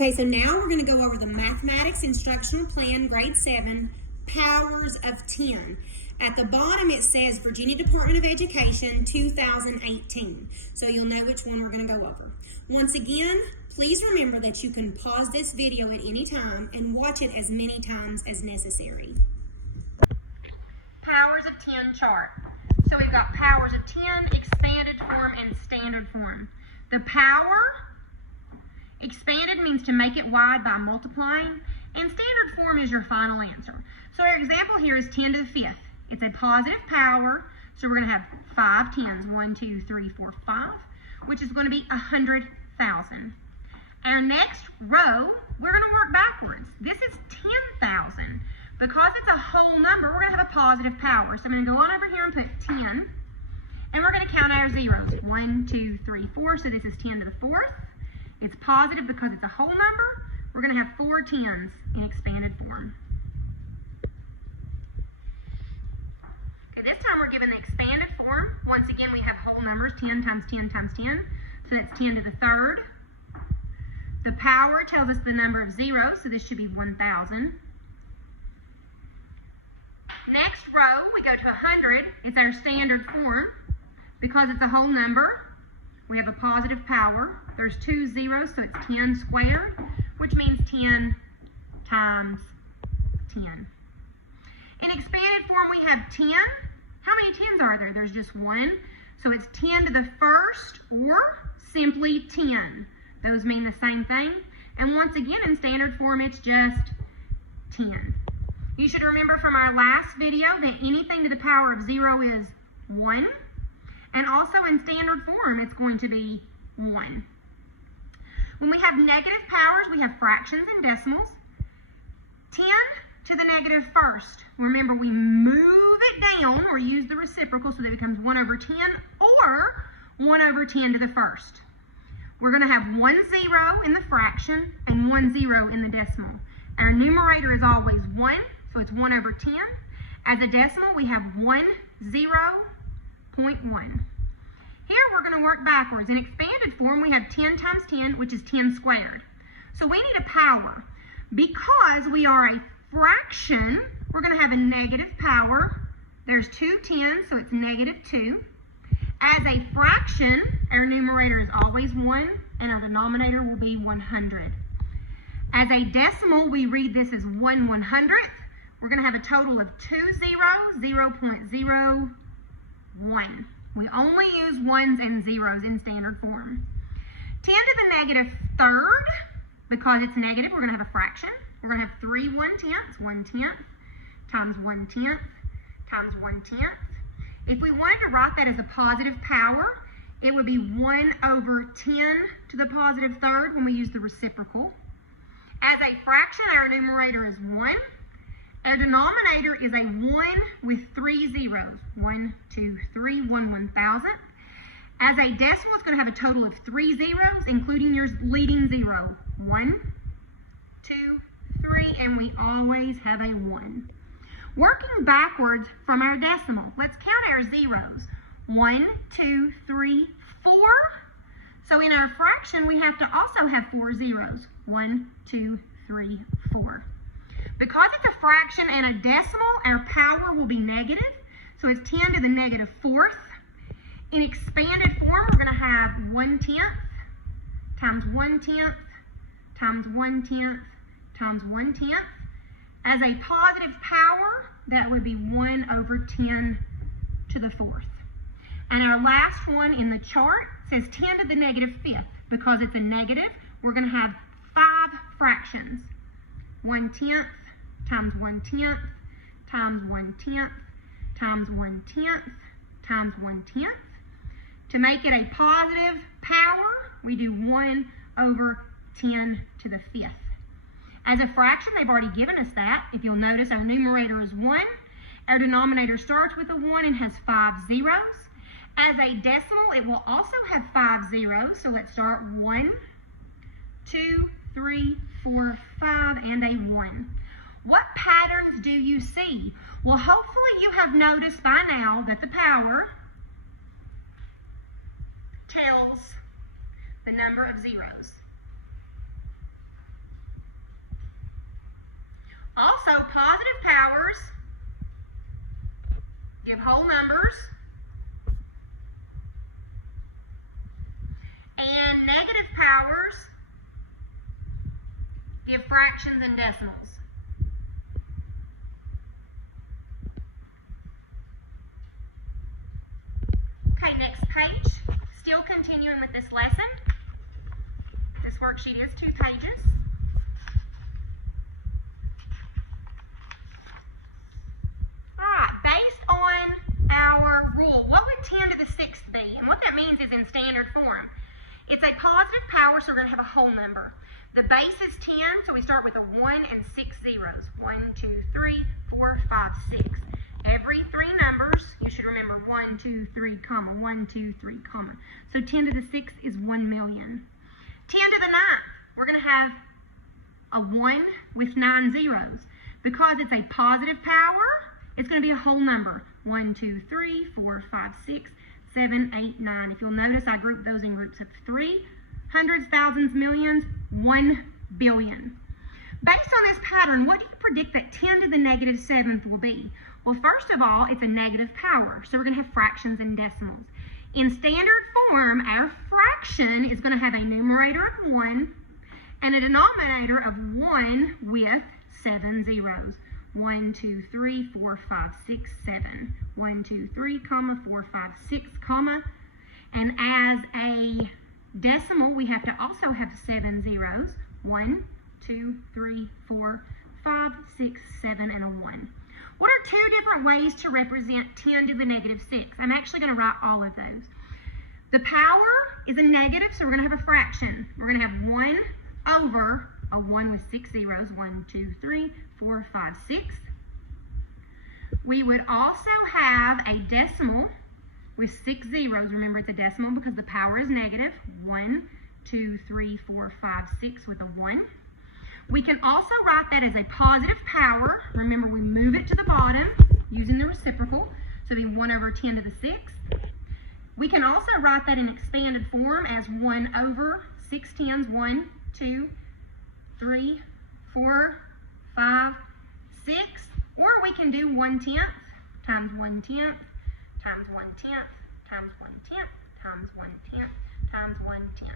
Okay, so now we're going to go over the Mathematics Instructional Plan, Grade 7, Powers of 10. At the bottom it says Virginia Department of Education 2018. So you'll know which one we're going to go over. Once again, please remember that you can pause this video at any time and watch it as many times as necessary. Powers of 10 chart. So we've got powers of 10, expanded form, and standard form. The power expanded means to make it wide by multiplying, and standard form is your final answer. So our example here is 10 to the 5th. It's a positive power, so we're going to have 5 tens, 1, 2, 3, 4, 5, which is going to be 100,000. Our next row, we're going to work backwards. This is 10,000. Because it's a whole number, we're going to have a positive power. So I'm going to go on over here and put 10, and we're going to count our zeros. 1, 2, 3, 4, so this is 10 to the 4th. It's positive because it's a whole number. We're going to have 4 tens in expanded form. Okay, this time we're given the expanded form. Once again, we have whole numbers, 10 times 10 times 10. So that's 10 to the 3rd. The power tells us the number of zeros, so this should be 1,000. Next row, we go to 100. It's our standard form. Because it's a whole number, we have a positive power. There's 2 zeros, so it's 10 squared, which means 10 times 10. In expanded form, we have 10. How many 10s are there? There's just 1. So it's 10 to the 1st, or simply 10. Those mean the same thing. And once again, in standard form, it's just 10. You should remember from our last video that anything to the power of 0 is 1. And also in standard form, it's going to be 1. When we have negative powers, we have fractions and decimals. 10 to the negative 1st. Remember, we move it down or use the reciprocal so that it becomes 1 over 10 or 1 over 10 to the 1st. We're going to have 1 0 in the fraction and 1 0 in the decimal. Our numerator is always 1, so it's 1 over 10. As a decimal, we have 1 0.1. Here we're going to work backwards. In expanded form, we have 10 times 10, which is 10 squared. So we need a power. Because we are a fraction, we're going to have a negative power. There's 2 10s, so it's negative 2. As a fraction, our numerator is always 1, and our denominator will be 100. As a decimal, we read this as 1/100th. We're going to have a total of 2 zeros, 0.01. We only use 1s and 0s in standard form. 10 to the negative 3rd, because it's negative, we're going to have a fraction. We're going to have 3 1/10ths, 1/10 times 1/10 times 1/10. If we wanted to write that as a positive power, it would be 1 over 10 to the positive 3rd when we use the reciprocal. As a fraction, our numerator is 1. Our denominator is a 1 with 3 zeros. 1, 2, 3, 1/1000th. As a decimal, it's going to have a total of 3 zeros, including your leading 0. 1, 2, 3, and we always have a 1. Working backwards from our decimal, let's count our zeros. 1, 2, 3, 4. So in our fraction, we have to also have 4 zeros. 1, 2, 3, 4. Because it's a fraction and a decimal, our power will be negative. So it's 10 to the negative 4th. In expanded form, we're going to have 1/10 times 1/10 times 1/10 times 1/10. As a positive power, that would be 1 over 10 to the 4th. And our last one in the chart says 10 to the negative 5th. Because it's a negative, we're going to have 5 fractions. 1/10 times 1/10 times 1/10 times 1/10 times 1/10. To make it a positive power, we do 1 over 10 to the 5th. As a fraction, they've already given us that. If you'll notice, our numerator is 1. Our denominator starts with a 1 and has 5 zeros. As a decimal, it will also have 5 zeros. So let's start 1, 2, 3, 4, 5, and a 1. What patterns do you see? Well, hopefully you have noticed by now that the power tells the number of zeros. Also, positive powers give whole numbers, and negative powers give fractions and decimals. Okay, next page. Still continuing with this lesson. This worksheet is 2 pages. Alright, based on our rule, what would 10 to the 6th be? And what that means is in standard form. It's a positive power, so we're going to have a whole number. The base is 10, so we start with a 1 and 6 zeros. 1, 2, 3, 4, 5, 6. Every 3 numbers, you should remember 1, 2, 3, comma, 1, 2, 3, comma. So 10 to the 6th is 1 million. 10 to the 9th, we're going to have a 1 with 9 zeros. Because it's a positive power, it's going to be a whole number. 1, 2, 3, 4, 5, 6, 7, 8, 9. If you'll notice, I grouped those in groups of 3, hundreds, thousands, millions, 1 billion. Based on this pattern, what do you predict that 10 to the negative 7th will be? Well, first of all, it's a negative power, so we're going to have fractions and decimals. In standard form, our fraction is going to have a numerator of 1 and a denominator of 1 with 7 zeros. 1, 2, 3, 4, 5, 6, 7. 1, 2, 3, comma, 4, 5, 6, comma. And as a decimal, we have to also have 7 zeros. 1, 2, 3, 4, 5, 6, 7, and a 1. What are 2 different ways to represent 10 to the negative 6? I'm actually going to write all of those. The power is a negative, so we're going to have a fraction. We're going to have 1 over a 1 with 6 zeros. 1, 2, 3, 4, 5, 6. We would also have a decimal with 6 zeros. Remember, it's a decimal because the power is negative. 1, 2, 3, 4, 5, 6 with a 1. We can also write that as a positive power. Remember, we move it to the bottom using the reciprocal. So it'll be 1 over 10 to the 6th. We can also write that in expanded form as 1 over 6 tens. 1, 2, 3, 4, 5, 6. Or we can do 1/10 times 1/10 times 1/10 times 1/10 times 1/10 times 1/10.